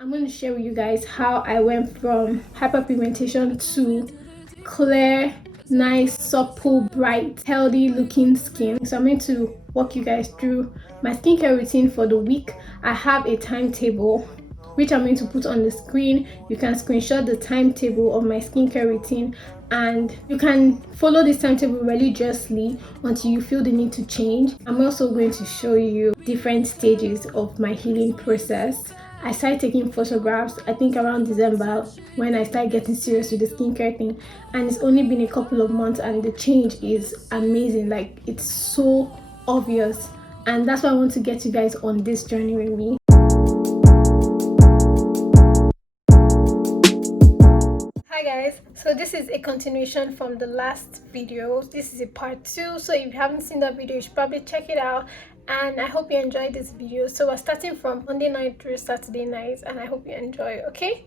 I'm going to share with you guys how I went from hyperpigmentation to clear, nice, supple, bright, healthy looking skin. So I'm going to walk you guys through my skincare routine for the week. I have a timetable which I'm going to put on the screen. You can screenshot the timetable of my skincare routine and you can follow this timetable religiously until you feel the need to change. I'm also going to show you different stages of my healing process. I started taking photographs I think around December when I started getting serious with the skincare thing, and it's only been a couple of months and the change is amazing. Like, it's so obvious, and that's why I want to get you guys on this journey with me. Hi guys, so this is a continuation from the last video. This is a part 2, so if you haven't seen that video you should probably check it out, and I hope you enjoyed this video. So we're starting from Monday night through Saturday night, and I hope you enjoy. Okay,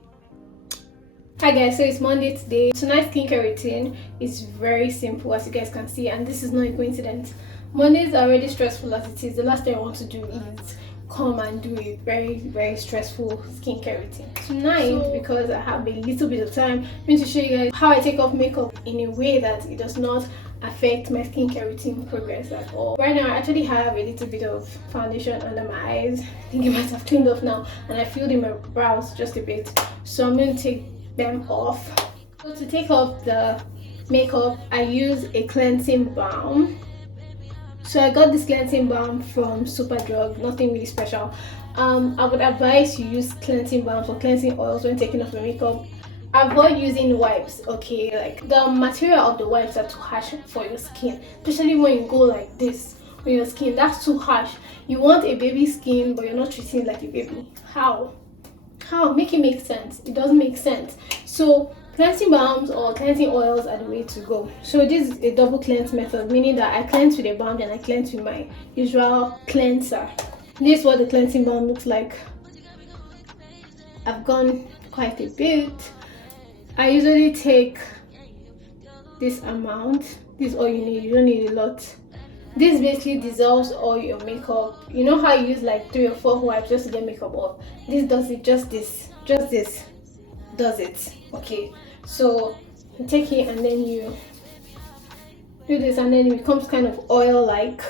hi guys, so it's Monday today. Tonight's skincare routine is very simple, as you guys can see, and this is not a coincidence. Mondays are already stressful as it is. The last thing I want to do is come and do a very stressful skincare routine. Tonight, because I have a little bit of time, I'm going to show you guys how I take off makeup in a way that it does not affect my skincare routine progress at all. Right now I actually have a little bit of foundation under my eyes. I think it might have cleaned off now, and I filled in my brows just a bit, so I'm going to take them off. So to take off the makeup, I use a cleansing balm. So I got this cleansing balm from Superdrug, nothing really special. I would advise you use cleansing balms or cleansing oils when taking off your makeup. Avoid using wipes, okay? Like, the material of the wipes are too harsh for your skin, especially when you go like this on your skin. That's too harsh. You want a baby skin, but you're not treating it like a baby. How? Make it make sense. It doesn't make sense. So cleansing balms or cleansing oils are the way to go. So this is a double cleanse method, meaning that I cleanse with a balm and I cleanse with my usual cleanser. This is what the cleansing balm looks like. I've gone quite a bit. I usually take this amount. This is all you need. You don't need a lot. This basically dissolves all your makeup. You know how you use like 3 or 4 wipes just to get makeup off? This does it. Just this does it. Okay, so you take it and then you do this, and then it becomes kind of oil like.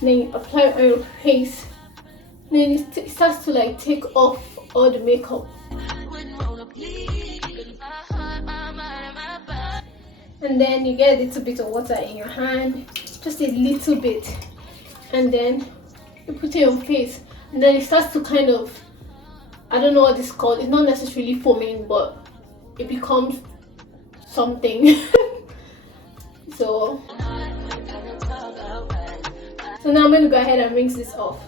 Then you apply it on your face, and then it starts to like take off all the makeup. And then you get a little bit of water in your hand, just a little bit, and then you put it on your face, and then it starts to kind of, I don't know what it's called, it's not necessarily foaming, but it becomes something. so now I'm going to go ahead and rinse this off.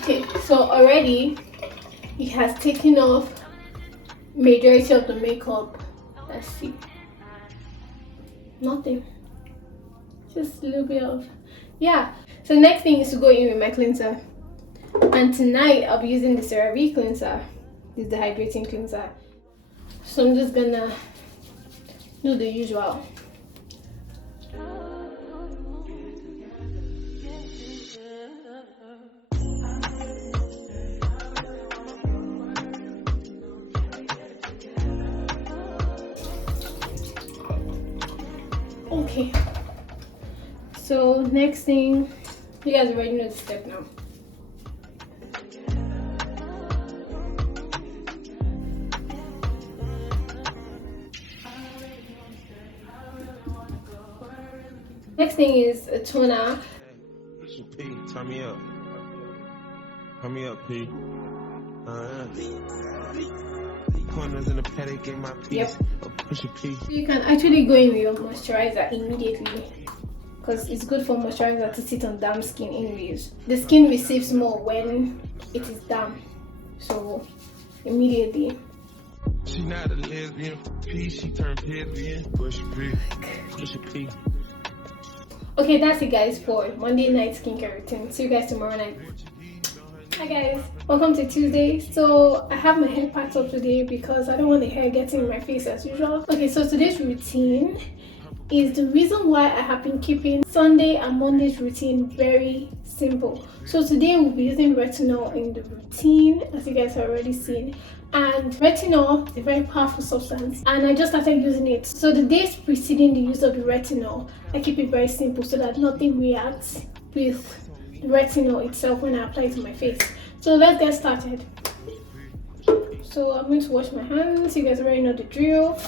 Okay, so already it has taken off majority of the makeup. Let's see, nothing, just a little bit of, yeah. So the next thing is to go in with my cleanser, and tonight I'll be using the CeraVe cleanser. This is the hydrating cleanser. So I'm just gonna do the usual. Okay, so next thing, you guys already know the step now. Next thing is a toner. P, turn me up. Turn me up, P. Corners in the paddock in my piece. Yep. Push a P. So you can actually go in with your moisturizer immediately, because it's good for moisturizer to sit on damp skin anyways. The skin receives more when it is damp, so immediately. She not a lesbian for P, she turned lesbian. Push a P. Push a P. Okay, that's it guys for Monday night skincare routine. See you guys tomorrow night. Hi guys, welcome to Tuesday. So I have my hair packed up today because I don't want the hair getting in my face as usual. Okay, so today's routine is the reason why I have been keeping Sunday and Monday's routine very simple. So today we'll be using retinol in the routine, as you guys have already seen. And retinol is a very powerful substance, and I just started using it. So the days preceding the use of the retinol, I keep it very simple so that nothing reacts with the retinol itself when I apply it to my face. So let's get started. So I'm going to wash my hands. You guys already know the drill.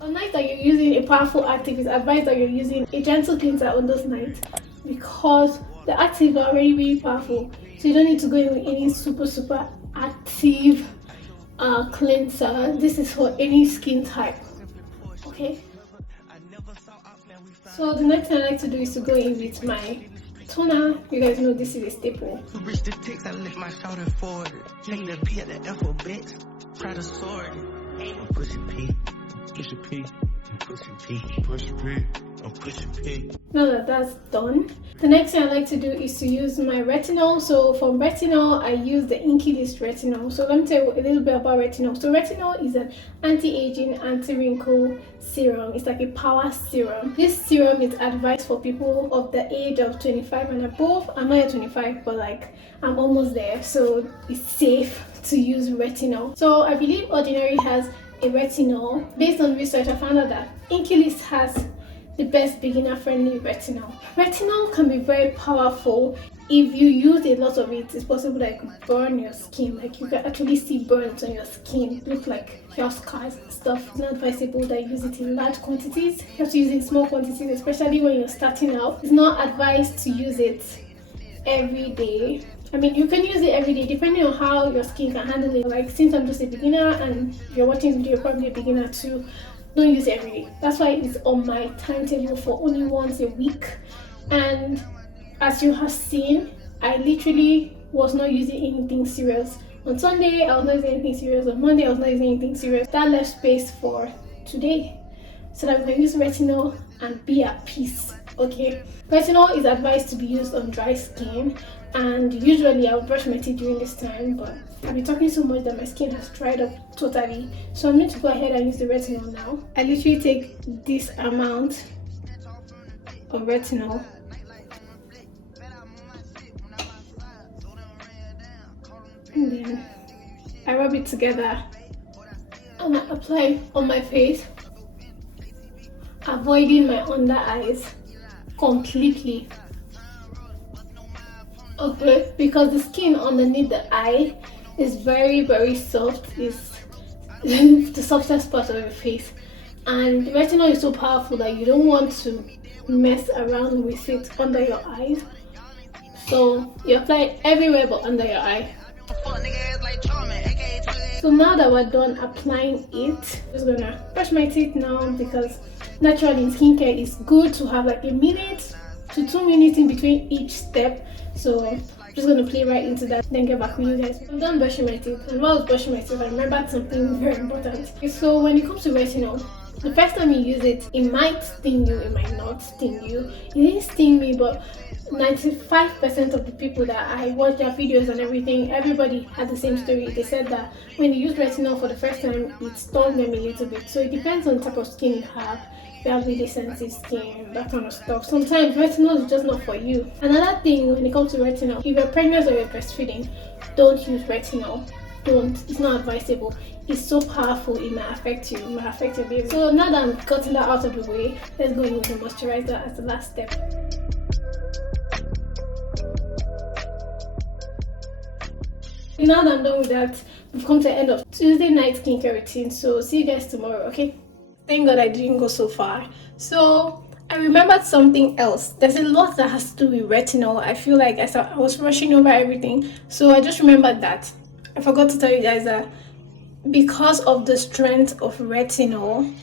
On nights that you're using a powerful active, it's advised that you're using a gentle cleanser on those nights, because the active are already really powerful. So you don't need to go in with any super active cleanser. This is for any skin type. Okay. So the next thing I like to do is to go in with my toner. You guys know this is a staple. Reach the ticks, I lift my shoulder forward. Take the P at the alphabet. Try to sword. Push a P. Push a P. Push a P. Push a P. Push a P. Now that that's done, the next thing I like to do is to use my retinol. So for retinol, I use the Inky List retinol. So let me tell you a little bit about retinol. So retinol is an anti-aging, anti-wrinkle serum. It's like a power serum. This serum is advised for people of the age of 25 and above. I'm not at 25, but like I'm almost there, so it's safe to use retinol. So I believe Ordinary has a retinol. Based on research, I found out that Inky List has the best beginner-friendly retinol. Retinol can be very powerful. If you use a lot of it, it's possible that it could burn your skin. Like you can actually see burns on your skin, look like hair scars and stuff. It's not advisable that you use it in large quantities. You have to use it in small quantities, especially when you're starting out. It's not advised to use it every day. I mean, you can use it every day depending on how your skin can handle it. Like since I'm just a beginner and you're watching this video, you're probably a beginner too, don't use it every day. That's why it's on my timetable for only once a week. And as you have seen, I literally was not using anything serious. On Sunday, I was not using anything serious. On Monday, I was not using anything serious. That left space for today, so that we can use retinol and be at peace. Okay, retinol is advised to be used on dry skin, and usually I'll brush my teeth during this time, but I've been talking so much that my skin has dried up totally. So I'm going to go ahead and use the retinol now. I literally take this amount of retinol and then I rub it together and I apply on my face, avoiding my under eyes completely. Okay, because the skin underneath the eye is very soft. It's the softest part of your face, and retinol is so powerful that you don't want to mess around with it under your eyes. So you apply it everywhere but under your eye. So now that we're done applying it, I'm just gonna brush my teeth now, because naturally in skincare it's good to have like 1 minute to 2 minutes in between each step. So I'm just gonna play right into that, then get back with you guys. I'm done brushing my teeth, and while I was brushing my teeth, I remembered something very important. So when it comes to retinol, the first time you use it, it might sting you, it might not sting you. It didn't sting me, but 95% of the people that I watched their videos and everything, everybody had the same story. They said that when they use retinol for the first time, it stung them a little bit. So it depends on the type of skin you have. If you have really sensitive skin, that kind of stuff. Sometimes retinol is just not for you. Another thing when it comes to retinol, if you're pregnant or you're breastfeeding, don't use retinol. Don't. It's not advisable. It's so powerful, it might affect you, it might affect your baby. So now that I've gotten that out of the way, let's go in with the moisturizer as the last step. Now that I'm done with that, we've come to the end of Tuesday night skincare routine. So see you guys tomorrow, okay? Thank God I didn't go so far. So I remembered something else. There's a lot that has to do with retinol. I feel like I was rushing over everything. So I just remembered that. I forgot to tell you guys that because of the strength of retinol,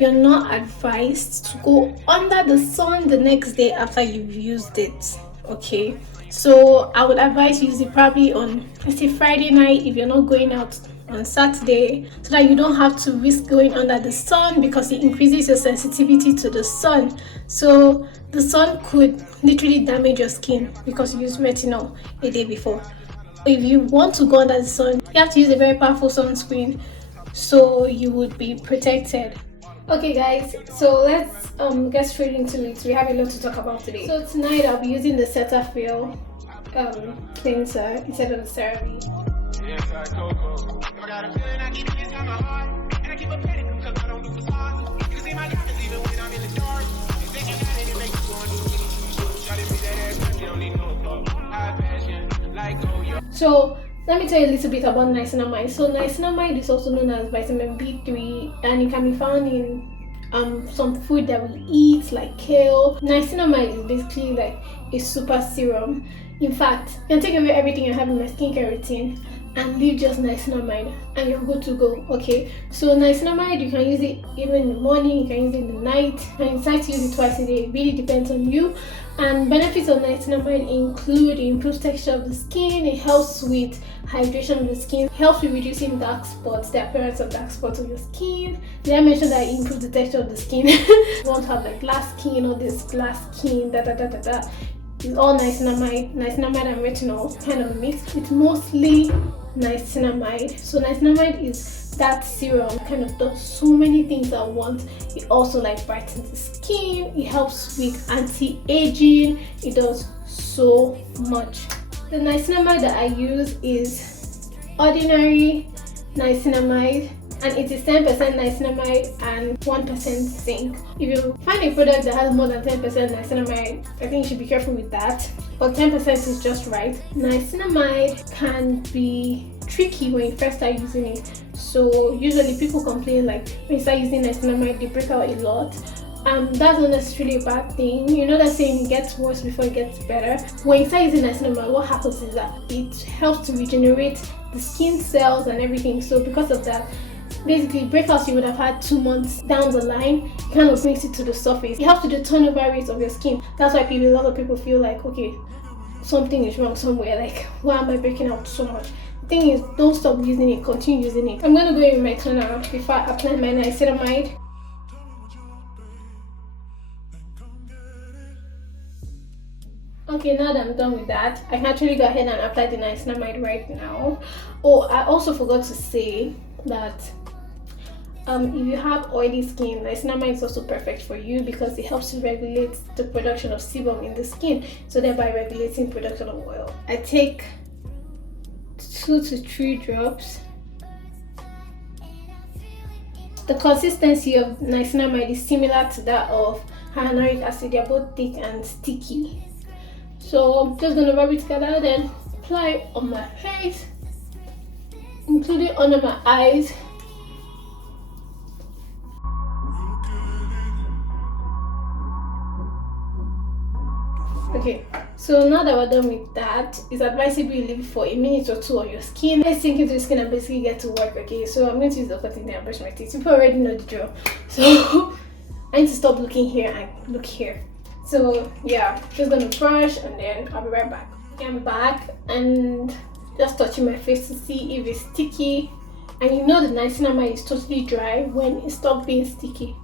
you're not advised to go under the sun the next day after you've used it, okay? So I would advise you use it probably on, let's say, Friday night if you're not going out on Saturday, so that you don't have to risk going under the sun, because it increases your sensitivity to the sun. So the sun could literally damage your skin because you used retinol a day before. if you want to go under the sun, you have to use a very powerful sunscreen so you would be protected. Okay guys, so let's get straight into it. We have a lot to talk about today. So tonight I'll be using the Cetaphil cleanser instead of the CeraVe. So let me tell you a little bit about niacinamide. So niacinamide is also known as vitamin B3, and it can be found in some food that we eat like kale. Niacinamide is basically like a super serum. In fact, you can take away everything I have in my skincare routine and leave just niacinamide and you're good to go. Okay, so niacinamide, you can use it even in the morning, you can use it in the night, and you decide to use it twice a day. It really depends on you. And benefits of niacinamide include: it improves texture of the skin, it helps with hydration of the skin, helps with reducing dark spots, the appearance of dark spots on your skin. Did I mention that it improves the texture of the skin? You won't have like glass skin or this glass skin, It's all niacinamide and retinol kind of mixed. It's mostly niacinamide. So niacinamide is that serum, kind of does so many things at once. It also like brightens the skin, it helps with anti-aging, it does so much. The niacinamide that I use is ordinary niacinamide, and it is 10% niacinamide and 1% zinc. If you find a product that has more than 10% niacinamide, I think you should be careful with that, but 10% is just right. Niacinamide can be tricky when you first start using it. So usually people complain like when you start using niacinamide, they break out a lot. That's not necessarily a bad thing. You know that saying, it gets worse before it gets better. When you start using niacinamide, what happens is that it helps to regenerate the skin cells and everything. So because of that, basically breakouts you would have had 2 months down the line, it kind of brings it to the surface. You have to do turnover rates of your skin. That's why a lot of people feel like, okay, something is wrong somewhere, like why am I breaking out so much? The thing is, don't stop using it, continue using it. I'm going to go in with my toner before I apply my niacinamide. Okay, now that I'm done with that, I can actually go ahead and apply the niacinamide right now. Oh, I also forgot to say that if you have oily skin, niacinamide is also perfect for you because it helps to regulate the production of sebum in the skin, so thereby regulating production of oil. I take 2 to 3 drops. The consistency of niacinamide is similar to that of hyaluronic acid. They're both thick and sticky. So I'm just gonna rub it together, then apply it on my face, including under my eyes. Okay, so now that we're done with that, it's advisable you leave it for a minute or 2 on your skin. Let's sink into the skin and basically get to work. Okay, so I'm going to use the cotton and brush my teeth. People already know the drill. So I need to stop looking here and look here. So yeah, just gonna brush and then I'll be right back. I'm back and just touching my face to see if it's sticky. And you know the niacinamide is totally dry when it stops being sticky.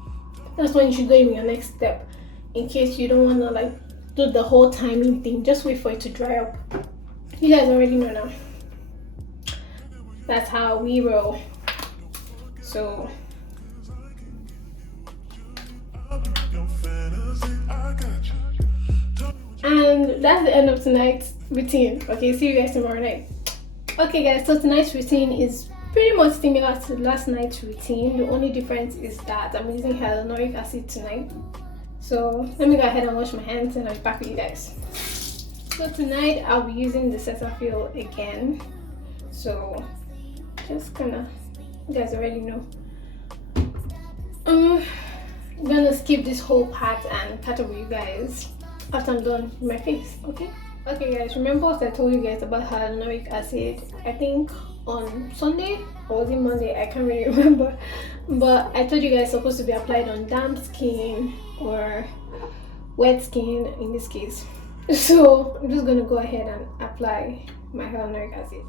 That's when you should go in your next step. In case you don't wanna like do the whole timing thing, just wait for it to dry up. You guys already know now. That's how we roll. So and that's the end of tonight's routine. Okay, see you guys tomorrow night. Okay guys, so tonight's routine is pretty much similar to last night's routine. The only difference is that I'm using hyaluronic acid tonight. So let me go ahead and wash my hands and I'll be back with you guys. So tonight I'll be using the Cetaphil again. So just kinda, you guys already know. I'm gonna skip this whole part and catch up with you guys after I'm done with my face, okay? Okay guys, remember what I told you guys about hyaluronic acid? I think on Sunday or was it Monday? I can't really remember. But I told you guys it's supposed to be applied on damp skin or wet skin in this case. So I'm just gonna go ahead and apply my hyaluronic acid.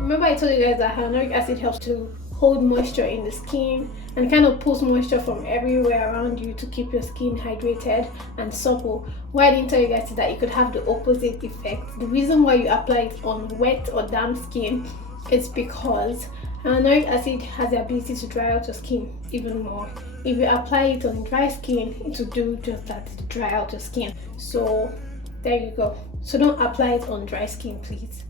Remember I told you guys that hyaluronic acid helps to hold moisture in the skin and kind of pulls moisture from everywhere around you to keep your skin hydrated and supple. What I didn't tell you guys is that it could have the opposite effect. The reason why you apply it on wet or damp skin is because hyaluronic acid has the ability to dry out your skin even more. If you apply it on dry skin, it will do just that, dry out your skin. So there you go. So don't apply it on dry skin, please.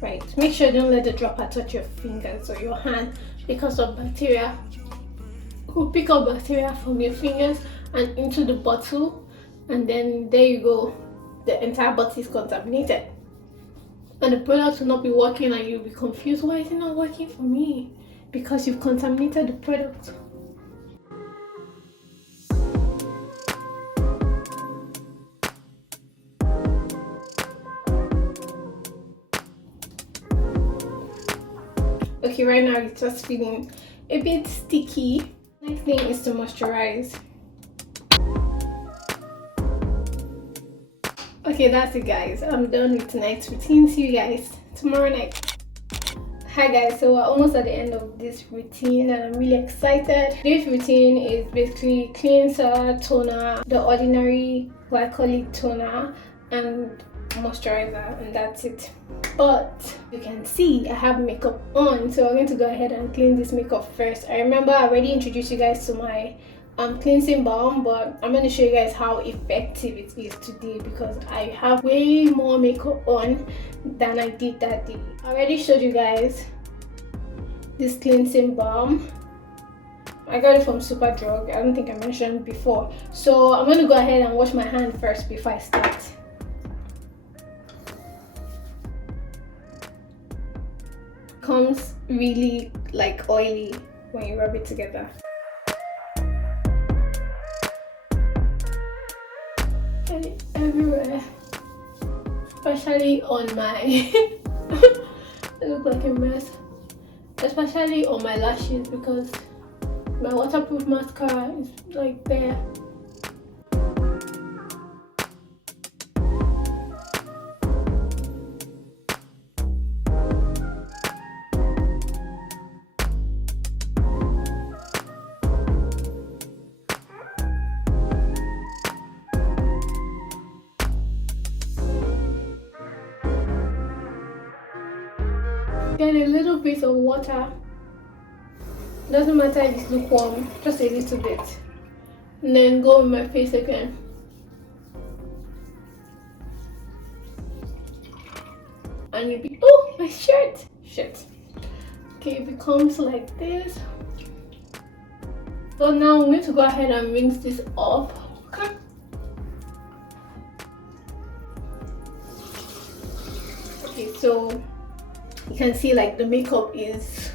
Right, make sure you don't let the dropper touch your fingers or your hand because of bacteria. It will pick up bacteria from your fingers and into the bottle, and then there you go, the entire bottle is contaminated. And the product will not be working and you'll be confused. Why is it not working for me? Because you've contaminated the product. Okay, right now it's just feeling a bit sticky. Next thing is to moisturize. Okay, that's it guys. I'm done with tonight's routine. See you guys tomorrow night. Hi guys, so we're almost at the end of this routine and I'm really excited. This routine is basically cleanser, toner, the ordinary glycolic toner, and moisturizer, and that's it. But you can see I have makeup on, so we're going to go ahead and clean this makeup first. I remember I already introduced you guys to my cleansing balm, but I'm going to show you guys how effective it is today because I have way more makeup on than I did that day. I already showed you guys this cleansing balm. I got it from Superdrug. I don't think I mentioned before. So I'm going to go ahead and wash my hand first before I start. Comes really like oily when you rub it together. Get it everywhere, especially on my I look like a mess, especially on my lashes because my waterproof mascara is like there. Get a little bit of water, doesn't matter if it's lukewarm, just a little bit, and then go on my face again. And you'll be, oh, my shirt. Okay, it becomes like this. So now I'm going to go ahead and rinse this off. Okay. Okay, so you can see like the makeup is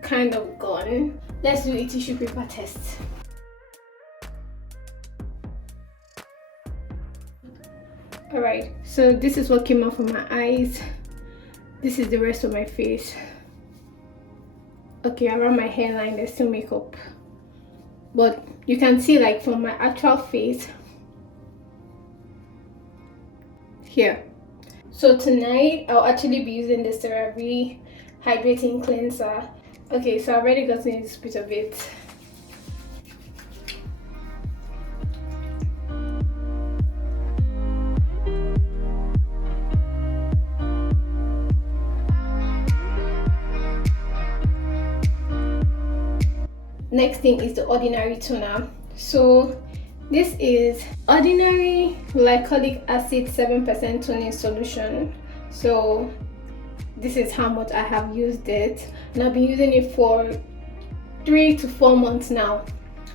kind of gone. Let's do a tissue paper test. Alright, so this is what came out from my eyes. This is the rest of my face. Okay, around my hairline there's still makeup, but you can see like from my actual face here. So tonight I'll actually be using the CeraVe hydrating cleanser. Okay, so I've already gotten into a bit of it. Next thing is the ordinary toner. So this is ordinary glycolic acid 7% toning solution. So this is how much I have used it, and I've been using it for 3 to 4 months now,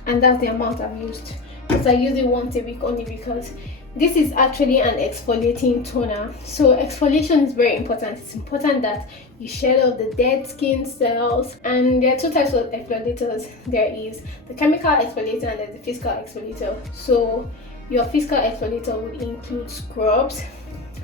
and that's the amount I've used. Because I use it once a week only because this is actually an exfoliating toner. So exfoliation is very important. It's important that you shed off the dead skin cells, and there are 2 types of exfoliators. There is the chemical exfoliator and there's the physical exfoliator. So your physical exfoliator would include scrubs,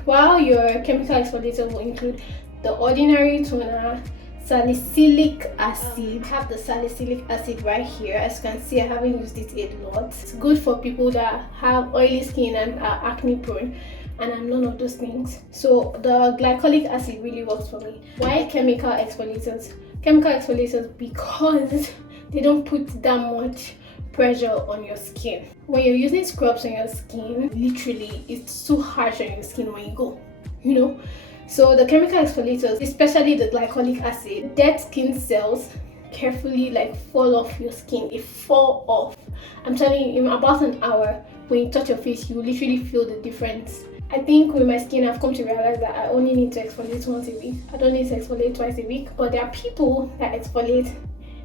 while your chemical exfoliator will include the ordinary toner, salicylic acid. I have the salicylic acid right here. As you can see, I haven't used it a lot. It's good for people that have oily skin and are acne prone. and I'm none of those things. So the glycolic acid really works for me. Why chemical exfoliators? Chemical exfoliators because they don't put that much pressure on your skin. When you're using scrubs on your skin, literally it's so harsh on your skin when you go, you know. So the chemical exfoliators, especially the glycolic acid, dead skin cells carefully like fall off your skin. It fall off. I'm telling you, in about an hour, when you touch your face, you literally feel the difference. I think with my skin, I've come to realize that I only need to exfoliate once a week. I don't need to exfoliate twice a week, but there are people that exfoliate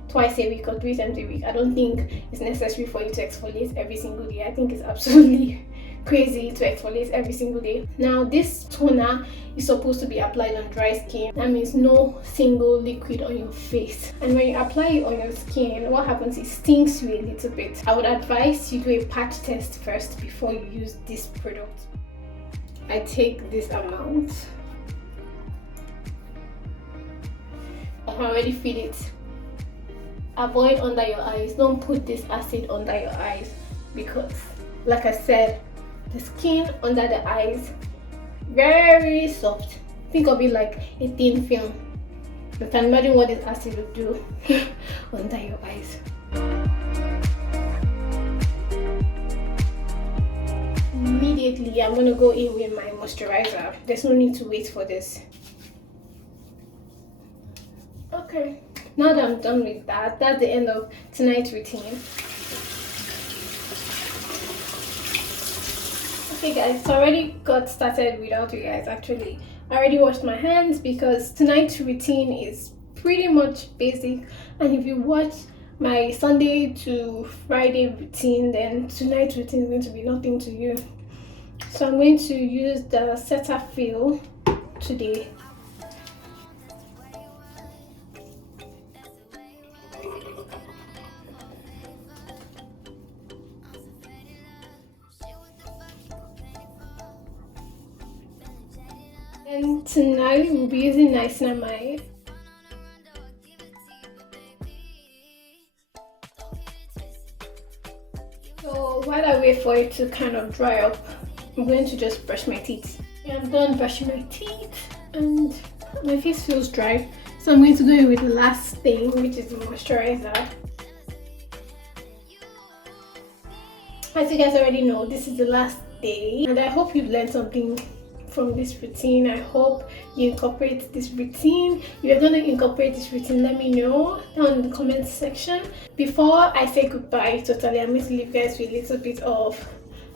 twice a week or 3 times a week. I don't think it's necessary for you to exfoliate every single day. I think it's absolutely crazy to exfoliate every single day. Now, this toner is supposed to be applied on dry skin. That means no single liquid on your face. And when you apply it on your skin, what happens is it stings you a little bit. I would advise you do a patch test first before you use this product. I take this amount. I can already feel it. Avoid under your eyes. Don't put this acid under your eyes because, like I said, the skin under the eyes very soft. Think of it like a thin film. You can imagine what this acid will do under your eyes. Immediately, I'm going to go in with my moisturizer. There's no need to wait for this. Okay, now that I'm done with that, that's the end of tonight's routine. Okay guys, so I already got started without you guys. Actually, I already washed my hands because tonight's routine is pretty much basic, and if you watch my Sunday to Friday routine, then tonight's routine is going to be nothing to you. So I'm going to use the Cetaphil today. And tonight we'll be using niacinamide. So while I wait for it to kind of dry up, I'm going to just brush my teeth. Yeah, I'm done brushing my teeth and my face feels dry. So I'm going to go in with the last thing, which is the moisturizer. As you guys already know, this is the last day, and I hope you've learned something from this routine. I hope you incorporate this routine. If you're going to incorporate this routine, let me know down in the comment section. Before I say goodbye totally, I'm going to leave you guys with a little bit of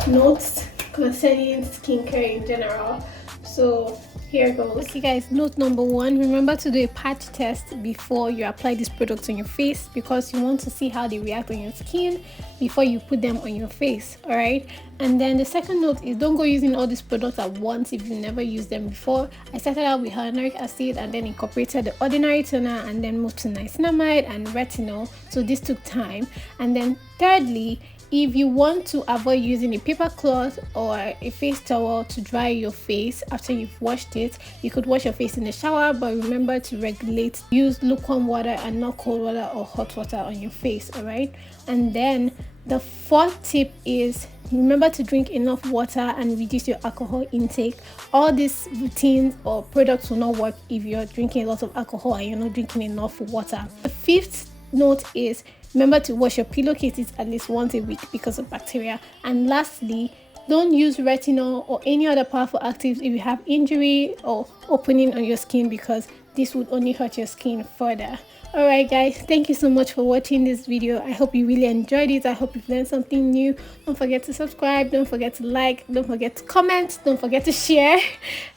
notes concerning skincare in general. So here goes. Okay guys, note number 1, remember to do a patch test before you apply these products on your face, because you want to see how they react on your skin before you put them on your face. All right, and then the second note is don't go using all these products at once if you never used them before. I started out with hyaluronic acid and then incorporated the ordinary toner and then moved to niacinamide and retinol, so this took time. And then thirdly, if you want to avoid using a paper cloth or a face towel to dry your face after you've washed it, you could wash your face in the shower, but remember to regulate. Use lukewarm water and not cold water or hot water on your face. All right, and then the fourth tip is remember to drink enough water and reduce your alcohol intake. All these routines or products will not work if you're drinking a lot of alcohol and you're not drinking enough water. The fifth note is remember to wash your pillowcases at least once a week because of bacteria. And lastly, don't use retinol or any other powerful actives if you have injury or opening on your skin, because this would only hurt your skin further. Alright guys, thank you so much for watching this video. I hope you really enjoyed it. I hope you've learned something new. Don't forget to subscribe, don't forget to like, don't forget to comment, don't forget to share.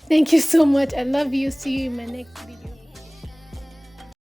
Thank you so much. I love you. See you in my next video.